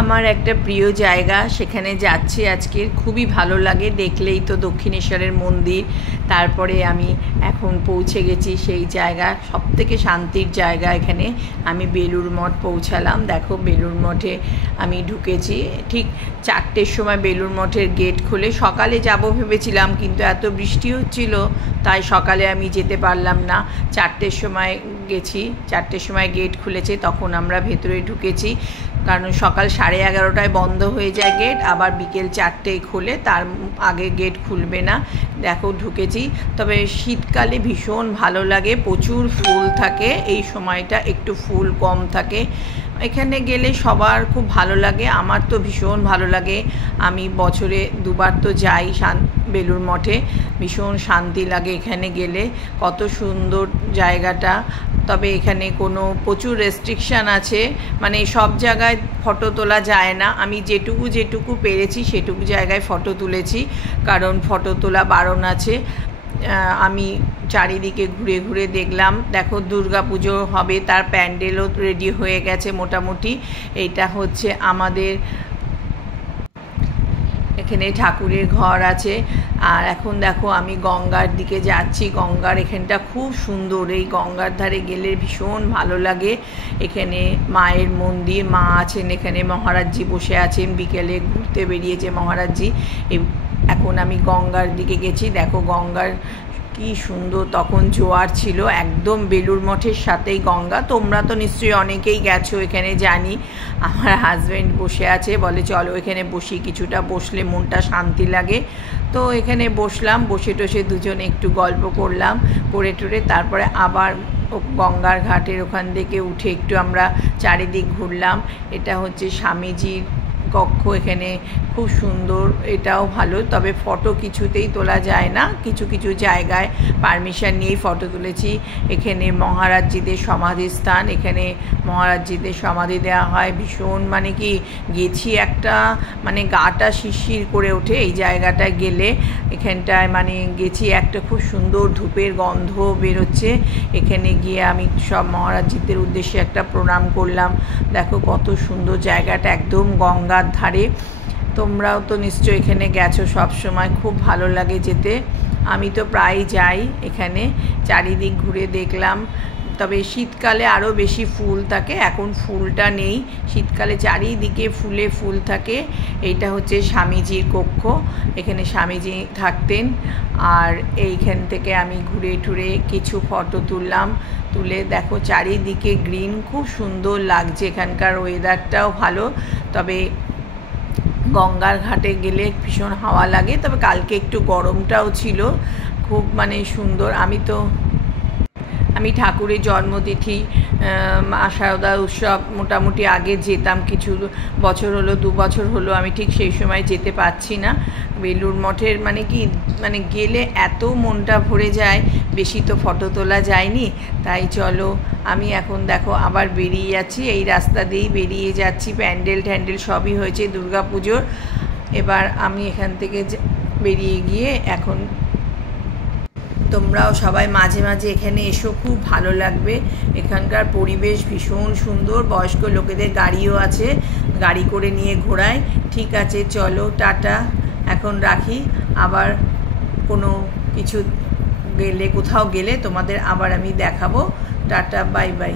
আমার একটা প্রিয় জায়গা, সেখানে যাচ্ছি আজকে। খুবই ভালো লাগে, দেখলেই তো দক্ষিণেশ্বরের মন্দির। তারপরে আমি এখন পৌঁছে গেছি সেই জায়গা, সবথেকে শান্তির জায়গা এখানে। আমি বেলুড় মঠ পৌঁছালাম। দেখো, বেলুড় মঠে আমি ঢুকেছি। ঠিক 4টের সময় বেলুড় মঠের গেট খুলে, সকালে যাব ভেবেছিলাম, কিন্তু এত বৃষ্টি হচ্ছিল তাই সকালে আমি যেতে পারলাম না। 4টের সময় গেছি, 4টের সময় গেট খুলেছে, তখন আমরা ভেতরে ঢুকেছি। কারণ সকাল 11:30টায় বন্ধ হয়ে যায় গেট, আবার বিকেল 4টেয় খোলে, তার আগে গেট খুলবে না। দেখো, ঢুকেছি। তবে শীতকালে ভীষণ ভালো লাগে, প্রচুর ফুল থাকে এই সময়টা, একটু ফুল কম থাকে। এখানে গেলে সবার খুব ভালো লাগে, আমার তো ভীষণ ভালো লাগে। আমি বছরে 2বার তো যাই বেলুড় মঠে। ভীষণ শান্তি লাগে এখানে গেলে, কত সুন্দর জায়গাটা। তবে এখানে প্রচুর রেস্ট্রিকশান আছে, মানে সব জায়গায় ফটো তোলা যায় না। আমি যেটুকু পেরেছি সেটুকু জায়গায় ফটো তুলেছি, কারণ ফটো তোলা বারণ আছে। আমি চারিদিকে ঘুরে ঘুরে দেখলাম। দেখো, দুর্গা পুজো হবে, তার প্যান্ডেলও রেডি হয়ে গেছে মোটামুটি। এইটা হচ্ছে আমাদের এখানে ঠাকুরের ঘর আছে। আর এখন দেখো, আমি গঙ্গার দিকে যাচ্ছি। গঙ্গার এখানটা খুব সুন্দর, এই গঙ্গার ধারে গেলে ভীষণ ভালো লাগে। এখানে মায়ের মন্দির, মা আছেন এখানে, মহারাজজি বসে আছেন, বিকেলে ঘুরতে বেরিয়েছে মহারাজজি। এখন আমি গঙ্গার দিকে গেছি। দেখো, গঙ্গার কি সুন্দর, তখন জোয়ার ছিল একদম। বেলুড় মঠের সাথেই গঙ্গা। তোমরা তো নিশ্চয়ই অনেকেই গেছো এখানে, জানি। আমার হাজব্যান্ড বসে আছে, বলে চলো এখানে বসি, কিছুটা বসলে মনটা শান্তি লাগে। তো এখানে বসলাম, বসে টসে দুজনে একটু গল্প করলাম, করে টরে তারপরে আবার গঙ্গার ঘাটের ওখান থেকে উঠে একটু আমরা চারিদিক ঘুরলাম। এটা হচ্ছে স্বামীজির কক্ষ, এখানে খুব সুন্দর, এটাও ভালো। তবে ফটো কিছুতেই তোলা যায় না, কিছু কিছু জায়গায় পারমিশন নিয়েই ফটো তুলেছি। এখানে মহারাজজিদের সমাধিস্থান, এখানে মহারাজজিদের সমাধি দেওয়া হয়। ভীষণ মানে কি, গেছি একটা, মানে গাটা শিরশির করে ওঠে এই জায়গাটায় গেলে। এখানটায় মানে গেছি, একটা খুব সুন্দর ধূপের গন্ধ বেরোচ্ছে। এখানে গিয়ে আমি সব মহারাজজিদের উদ্দেশ্যে একটা প্রণাম করলাম। দেখো কত সুন্দর জায়গাটা, একদম গঙ্গার ধারে। তোমরাও তো নিশ্চয়ই এখানে গেছো সব সময়, খুব ভালো লাগে যেতে। আমি তো প্রায় যাই এখানে, চারিদিক ঘুরে দেখলাম। তবে শীতকালে আরও বেশি ফুল থাকে, এখন ফুলটা নেই। শীতকালে চারিদিকে ফুলে ফুল থাকে। এইটা হচ্ছে স্বামীজির কক্ষ, এখানে স্বামীজি থাকতেন। আর এইখান থেকে আমি ঘুরে টুরে কিছু ফটো তুললাম। তুলে দেখো, চারিদিকে গ্রিন, খুব সুন্দর লাগছে। এখানকার ওয়েদারটাও ভালো। তবে গঙ্গার ঘাটে গেলে ভীষণ হাওয়া লাগে, তবে কালকে একটু গরমটাও ছিল, খুব মানে সুন্দর। আমি ঠাকুরের জন্মতিথি, মা শারদা উৎসব মোটামুটি আগে যেতাম, কিছু বছর হলো, 2 বছর হলো আমি ঠিক সেই সময় যেতে পারছি না। বেলুড় মঠের মানে কি, মানে গেলে এত মনটা ভরে যায়, বেশি তো ফটো তোলা যায়নি। তাই চলো, আমি এখন দেখো আবার বেরিয়ে যাচ্ছি, এই রাস্তা দিয়েই বেরিয়ে যাচ্ছি। প্যান্ডেল ট্যান্ডেল সবই হয়েছে দুর্গা পুজোর। এবার আমি এখান থেকে বেরিয়ে গিয়ে এখন, তোমরাও সবাই মাঝে মাঝে এখানে এসো, খুব ভালো লাগবে। এখানকার পরিবেশ ভীষণ সুন্দর, বয়স্ক লোকেদের গাড়িও আছে, গাড়ি করে নিয়ে ঘোরায়। ঠিক আছে, চলো, টাটা, এখন রাখি। আবার কোথাও গেলে তোমাদের আবার আমি দেখাবো। Tata, bye bye.